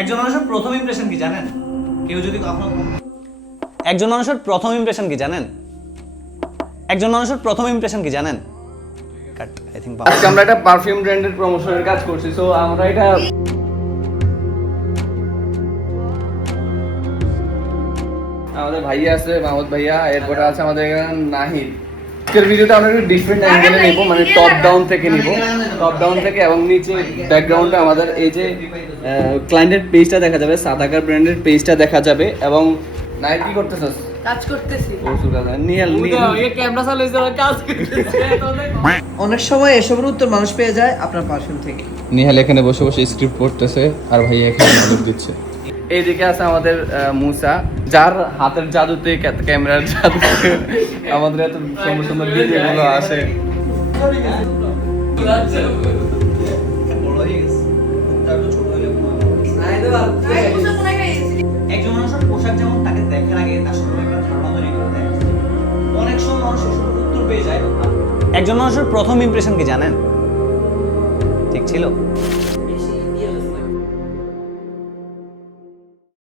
একজন মানুষের প্রথম ইমপ্রেশন কি জানেন? কেউ যদি কখনো একজন মানুষের প্রথম ইমপ্রেশন কি জানেন? একজন মানুষের প্রথম ইমপ্রেশন কি জানেন? কাট আই থিংক আজকে আমরা একটা পারফিউম ব্র্যান্ডের প্রমোশনের কাজ করছি, সো আমরা এটা আমাদের ভাইয়া আছে মাহমুদ ভাইয়া, এরপরে আছে আমাদের এখানে নাহিদ। আজকের ভিডিওটা আমরা একটু ডিফারেন্ট অ্যাঙ্গেলে নেব, মানে টপ ডাউন থেকে নিব, টপ ডাউন থেকে, এবং নিচে ব্যাকগ্রাউন্ডে আমাদের এই যে ক্লায়েন্টের পেজটা দেখা যাবে, সাদাকার ব্র্যান্ডের পেজটা দেখা যাবে। এবং নাহিদ কি করতেছস? কাজ করতেছি। অনেক সময় এসবের উত্তর মানুষ পেয়ে যায় আপনার পারফিউম থেকে। নিহাল এখানে বসে বসে স্ক্রিপ্ট পড়তেছে আর ভাইয়া এখানে নজর দিচ্ছে। এইদিকে আছে আমাদের মুসা, যার হাতের জাদুতে ক্যামেরার জাদুতে আমাদের এত সুন্দর সুন্দর ভিডিওগুলো আসে। একজন মানুষের পোশাক যেমন তাকে দেখার আগে তার সম্পর্কে একটা ধারণা তৈরি করে দেয়, অনেক সময় মানুষ এসবের উত্তর পেয়ে যায়। একজন মানুষের প্রথম ইমপ্রেশন কি জানেন? ঠিক ছিল।